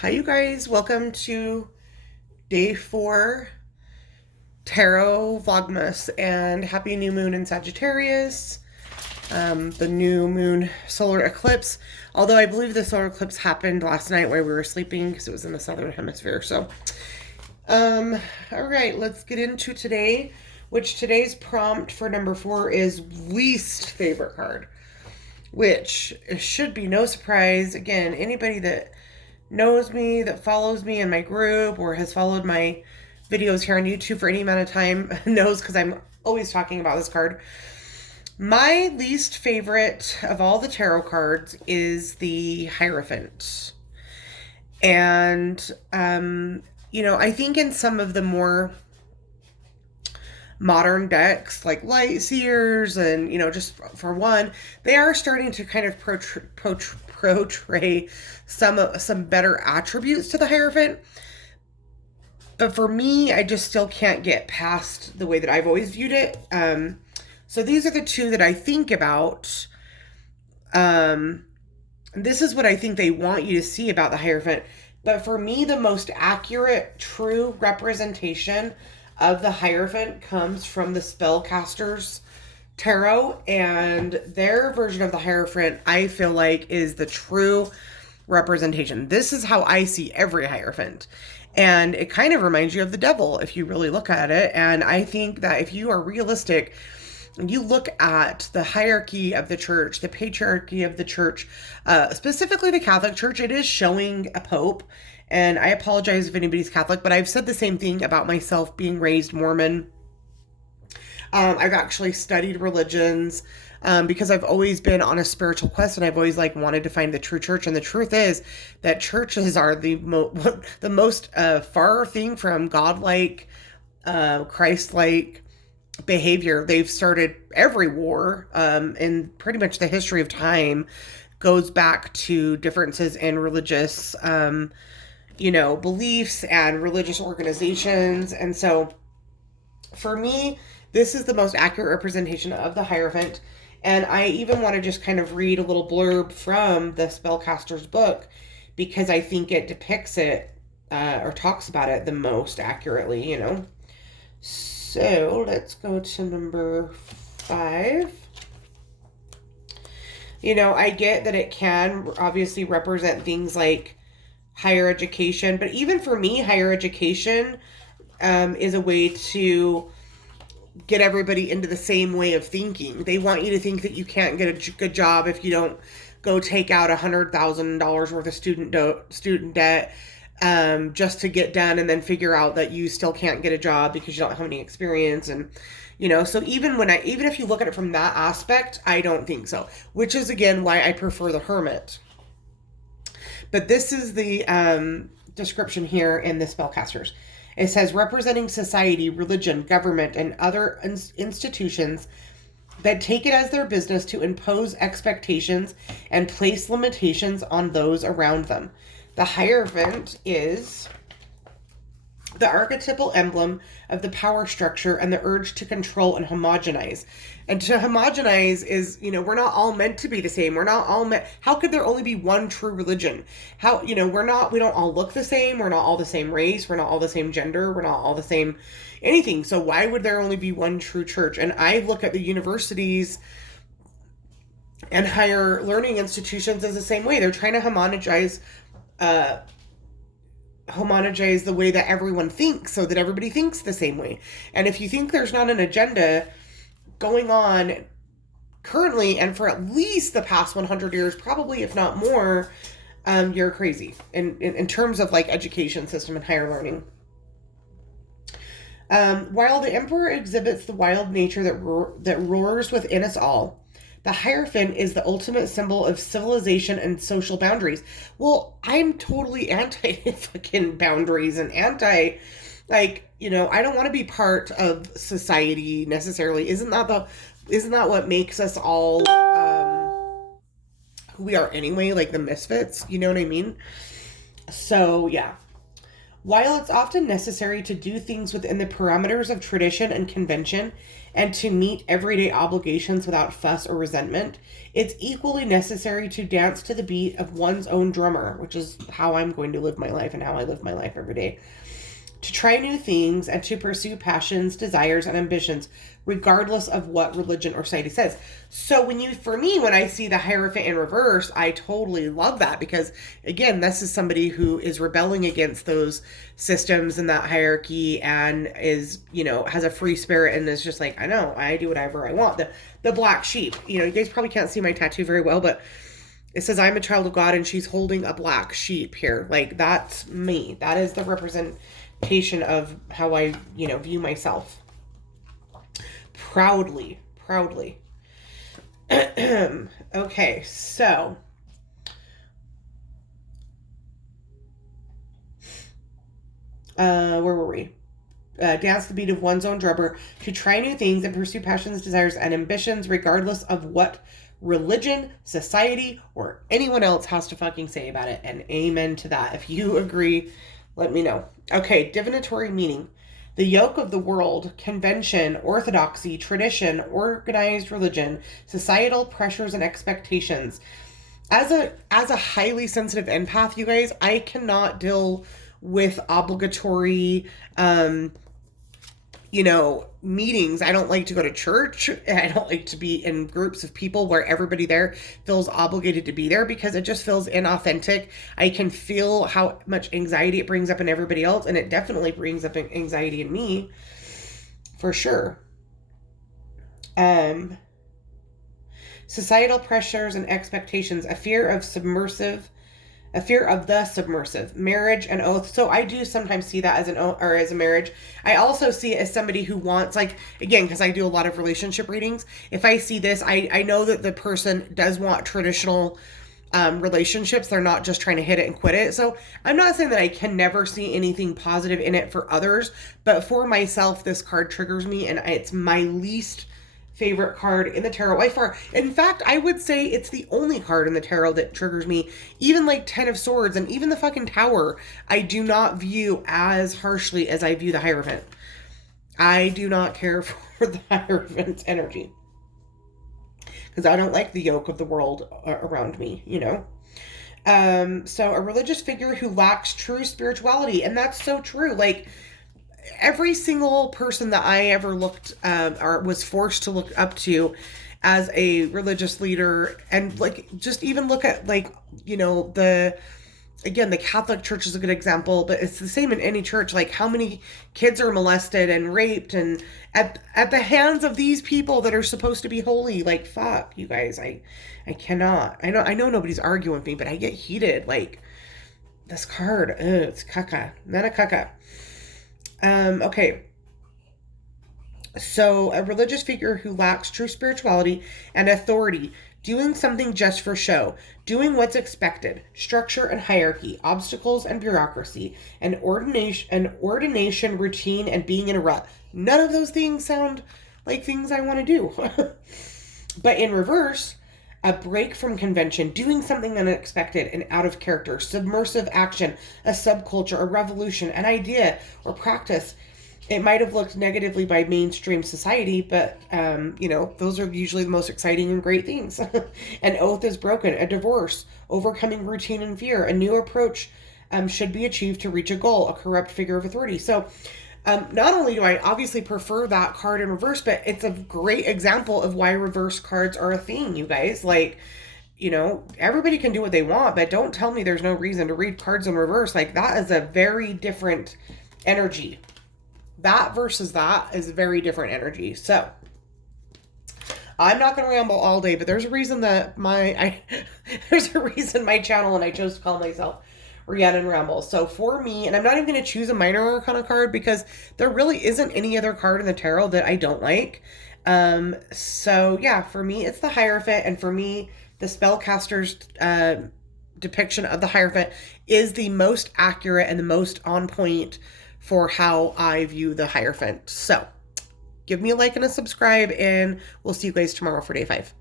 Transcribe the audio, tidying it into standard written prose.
Hi, you guys. Welcome to day 4 tarot Vlogmas and happy new moon in Sagittarius. The new moon solar eclipse. Although I believe the solar eclipse happened last night while we were sleeping because it was in the southern hemisphere. So, all right, let's get into today, which today's prompt for number 4 is least favorite card, which should be no surprise. Again, anybody that knows me, that follows me in my group, or has followed my videos here on YouTube for any amount of time knows, because I'm always talking about this card. My least favorite of all the tarot cards is the Hierophant. And, I think in some of the more modern decks like Light Seers and, just for one, they are starting to kind of portray some better attributes to the Hierophant. But for me, I just still can't get past the way that I've always viewed it. So these are the two that I think about. This is what I think they want you to see about the Hierophant. But for me, the most accurate, true representation of the Hierophant comes from the Spellcasters Tarot, and their version of the Hierophant, I feel like, is the true representation. This is how I see every Hierophant. And it kind of reminds you of the devil if you really look at it. And I think that if you are realistic, you look at the hierarchy of the church, the patriarchy of the church, specifically the Catholic Church, it is showing a pope. And I apologize if anybody's Catholic, but I've said the same thing about myself being raised Mormon. I've actually studied religions because I've always been on a spiritual quest, and I've always wanted to find the true church. And the truth is that churches are the most far thing from godlike, Christ-like behavior. They've started every war in pretty much the history of time goes back to differences in religious beliefs and religious organizations. And so for me, this is the most accurate representation of the Hierophant. And I even want to just kind of read a little blurb from the Spellcaster's book because I think it depicts it or talks about it the most accurately, So let's go to number 5. I get that it can obviously represent things like higher education, but even for me, higher education is a way to get everybody into the same way of thinking. They want you to think that you can't get a good job if you don't go take out $100,000 worth of student debt just to get done, and then figure out that you still can't get a job because you don't have any experience. And so even if you look at it from that aspect, I don't think so, which is again why I prefer the Hermit. But this is the description here in the Spellcasters. It says, representing society, religion, government, and other institutions that take it as their business to impose expectations and place limitations on those around them. The Hierophant is the archetypal emblem of the power structure and the urge to control and homogenize. And to homogenize is, we're not all meant to be the same. We're not all meant. How could there only be one true religion? How, we don't all look the same. We're not all the same race. We're not all the same gender. We're not all the same anything. So why would there only be one true church? And I look at the universities and higher learning institutions as the same way. They're trying to homogenize the way that everyone thinks so that everybody thinks the same way. And if you think there's not an agenda going on currently and for at least the past 100 years, probably if not more, you're crazy in terms of education system and higher learning. While the Emperor exhibits the wild nature that roars within us all, the Hierophant is the ultimate symbol of civilization and social boundaries. Well, I'm totally anti fucking boundaries and anti, I don't want to be part of society necessarily. Isn't that what makes us all who we are anyway? Like the misfits, you know what I mean? So yeah. While it's often necessary to do things within the parameters of tradition and convention and to meet everyday obligations without fuss or resentment, it's equally necessary to dance to the beat of one's own drummer, which is how I'm going to live my life and how I live my life every day. To try new things and to pursue passions, desires, and ambitions, regardless of what religion or society says. So when I see the Hierophant in reverse, I totally love that because, again, this is somebody who is rebelling against those systems and that hierarchy and is, has a free spirit and is just like, I know, I do whatever I want. The black sheep, you guys probably can't see my tattoo very well, but it says I'm a child of God and she's holding a black sheep here. Like, that's me. That is the representation of how I, view myself. Proudly. Okay, so where were we? Dance the beat of one's own drummer, to try new things and pursue passions, desires, and ambitions, regardless of what religion, society, or anyone else has to fucking say about it. And amen to that. If you agree, let me know. Okay, divinatory meaning. The yoke of the world, convention, orthodoxy, tradition, organized religion, societal pressures and expectations. As a highly sensitive empath, you guys, I cannot deal with obligatory meetings. I don't like to go to church. I don't like to be in groups of people where everybody there feels obligated to be there because it just feels inauthentic. I can feel how much anxiety it brings up in everybody else, and it definitely brings up anxiety in me, for sure. Societal pressures and expectations, a fear of the submersive, marriage and oath. So I do sometimes see that as an oath or as a marriage. I also see it as somebody who wants, like, again, because I do a lot of relationship readings. If I see this, I know that the person does want traditional relationships. They're not just trying to hit it and quit it. So I'm not saying that I can never see anything positive in it for others, but for myself, this card triggers me, and it's my least favorite card in the tarot by far. In fact, I would say it's the only card in the tarot that triggers me. Even like 10 of Swords and even the fucking Tower, I do not view as harshly as I view the Hierophant. I do not care for the Hierophant's energy because I don't like the yoke of the world around me, So a religious figure who lacks true spirituality, and that's so true. Like, every single person that I ever looked or was forced to look up to as a religious leader, and like just even look at the Catholic Church is a good example, but it's the same in any church. Like, how many kids are molested and raped and at the hands of these people that are supposed to be holy. Like, fuck, you guys, I cannot. I know nobody's arguing with me, but I get heated. Like, this card, it's caca, not a caca. Okay. So a religious figure who lacks true spirituality and authority, doing something just for show, doing what's expected, structure and hierarchy, obstacles and bureaucracy, and ordination, routine, and being in a rut. None of those things sound like things I want to do. But in reverse, a break from convention, doing something unexpected and out of character, submersive action, a subculture, a revolution, an idea, or practice. It might have looked negatively by mainstream society, but, those are usually the most exciting and great things. An oath is broken, a divorce, overcoming routine and fear, a new approach should be achieved to reach a goal, a corrupt figure of authority. So, not only do I obviously prefer that card in reverse, but it's a great example of why reverse cards are a thing, you guys. Like, everybody can do what they want, but don't tell me there's no reason to read cards in reverse. Like, that is a very different energy. That versus that is a very different energy. So, I'm not going to ramble all day, but there's a reason that there's a reason my channel, and I chose to call myself Rhiannon Ramble. So for me, and I'm not even going to choose a minor arcana card because there really isn't any other card in the tarot that I don't like. So yeah, for me, it's the Hierophant, and for me, the spellcaster's depiction of the Hierophant is the most accurate and the most on point for how I view the Hierophant. So give me a like and a subscribe, and we'll see you guys tomorrow for day 5.